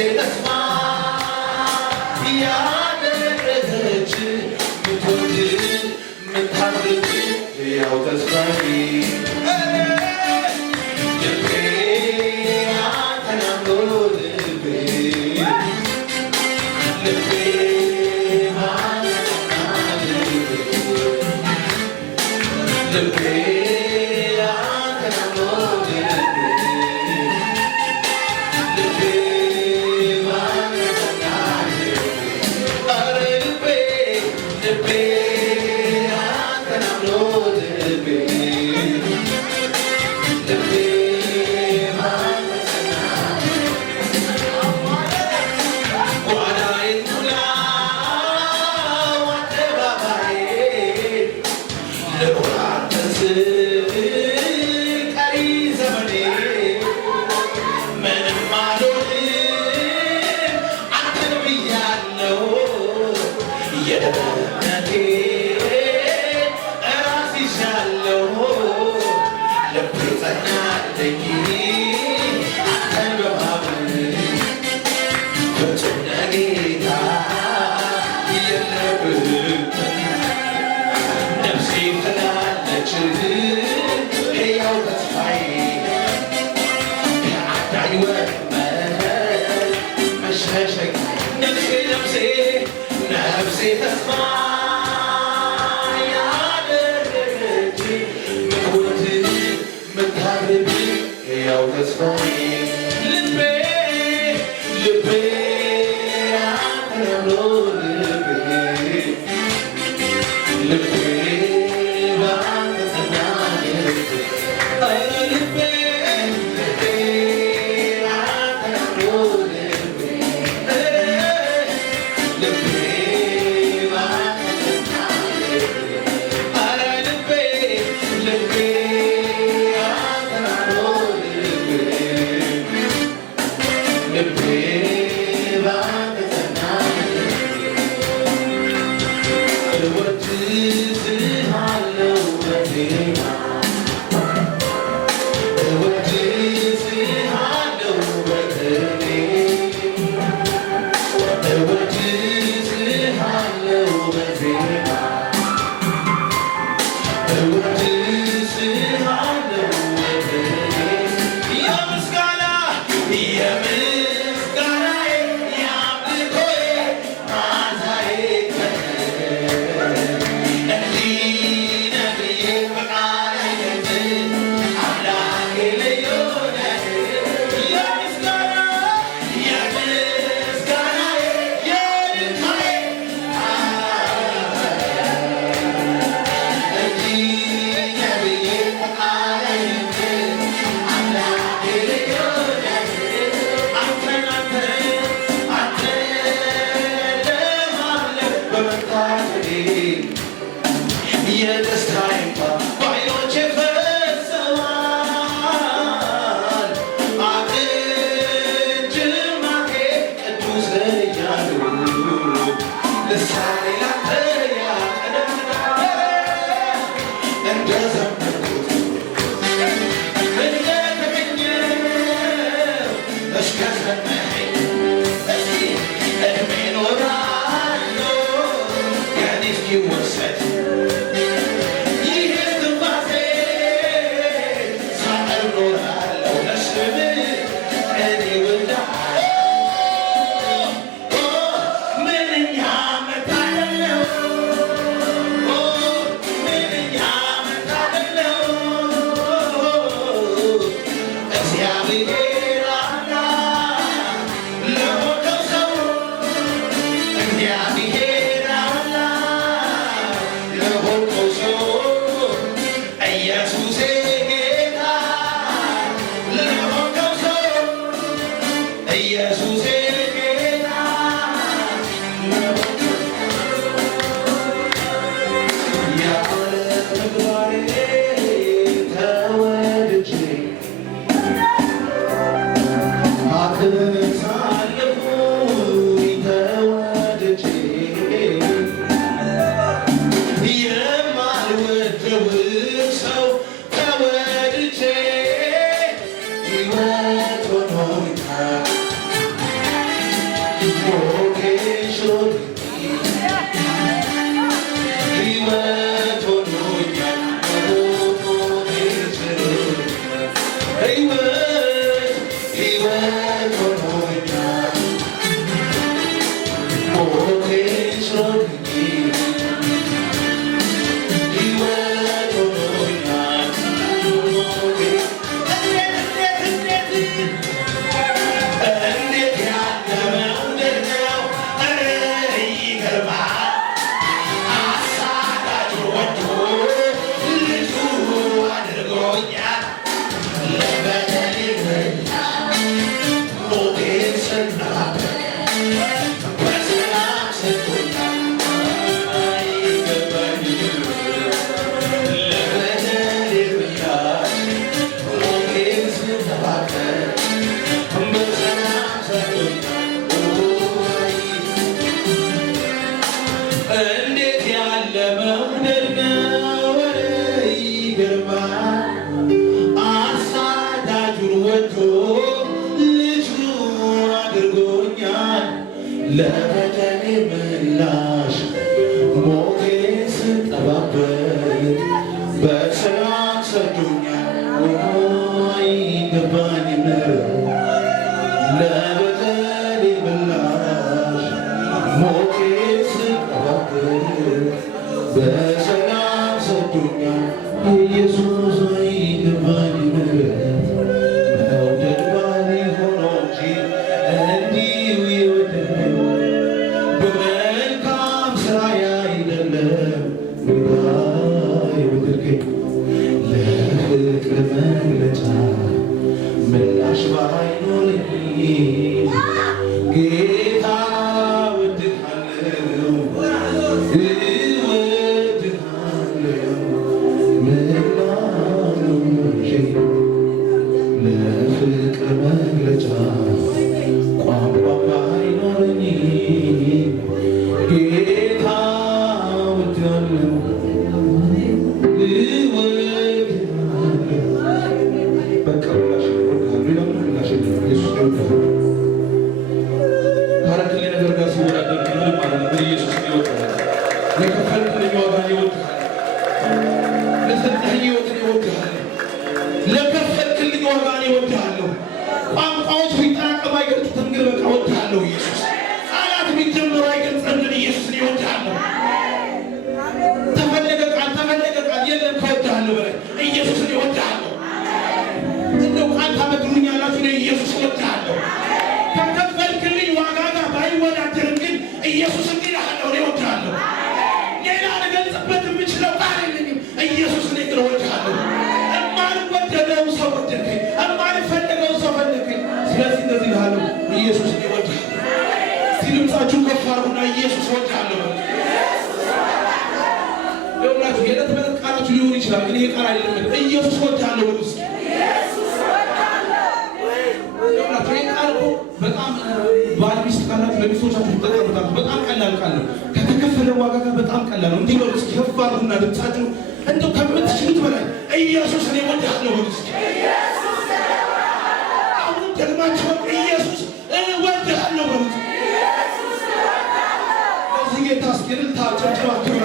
ተስፋ ያደረገች ምትወድ ምታምር ያው ተስፋዬ ልቤ አንተን አምኖ ልቤ ለበደሌ ምላሽ ሞቴን ስጠባበቅ በሰላም ሰዶኛል አይገባኝም ለበደሌ ምላሽ ሞቴን ስጠባበቅ በሰላም ሰዶኛል ኢየሱስ አይገባኝም መውደድ ባሪ ሆኖ እንጂ እንዲሁ ይወደኝ በመልካም ስራዬ አይደለም የወደድከኝ ለፍቅር መግለጫ ምላሽ ባይኖረኝ ጌታ እወድሃለሁ ለፍቅር መግለጫ ቋንቋ ባይኖረኝ ጌታ እወድሃለሁ በቃ ካረክልኝ ነገር ጋር ሲወዳደር ምንም ማለት ነው። ኢየሱስ ይወድሃል። ለከፈልክልኝ ዋጋ ይወድሃል። ለሰጠኸኝ ሕይወትን ይወድሃል። ለከፈልክልኝ ዋጋ ይወድሃለሁ። ቋንቋዎች ቢጠራቀሙ አይገልጹትም፣ ግን በቃ እወድሃለሁ ኢየሱስ። ቃላት ቢጀምሩ አይገልጸም፣ ግን ኢየሱስን ይወድሃለሁ። ተፈለገ ቃል የለም ከወድሃለሁ በላይ ኢየሱስን ይወድሃለሁ። እንደው ቃል ታመጥሩኛላችሁ፣ እኔ ኢየሱስ እወድሃለሁ። ከከፈልክልኝ ዋጋ ጋር ባይወዳደርም ግን ኢየሱስን ይልሃለሁ፣ እኔ እወድሃለሁ። ሌላ ልገልጽበት የምችለው ቃል የለኝም። ኢየሱስን ግን እወድሃለሁ። የማልወደደው ሰው ወደድከኝ፣ የማልፈለገው ሰው ፈለገኝ። ስለዚህ እንደዚህ እልሃለሁ፣ ኢየሱስን እወድሃለሁ። እስቲ ድምፃችሁን ከፍ አድርጉና ኢየሱስ እወድሃለሁ። ይኸውላችሁ የዕለት ተዕለት ቃላችሁ ሊሆን ይችላል፣ ግን ይሄ ቃል አይደለም። ኢየሱስ እወድሃለሁ በሉ እስኪ። ይኸውላችሁ ይሄ ቃል እኮ በጣም ባል ሚስት ካላችሁ ለሚስቶቻችሁ ትጠቀሙታላችሁ። በጣም ቀላል ቃል ነው። ከተከፈለ ዋጋ ጋር በጣም ቀላል ነው። እንዲህ በሉ እስኪ ከፍ አድርጉና ድምፃችሁ እንደው ከምትችሉት በላይ ኢየሱስ እኔ እወድሃለሁ በሉ እስኪ። አሁን ደግማችሁ ኢየሱስ እወድሃለሁ በሉ። ለዚህ ጌታ እስኪ እልልታ ጭብጨባ ክብር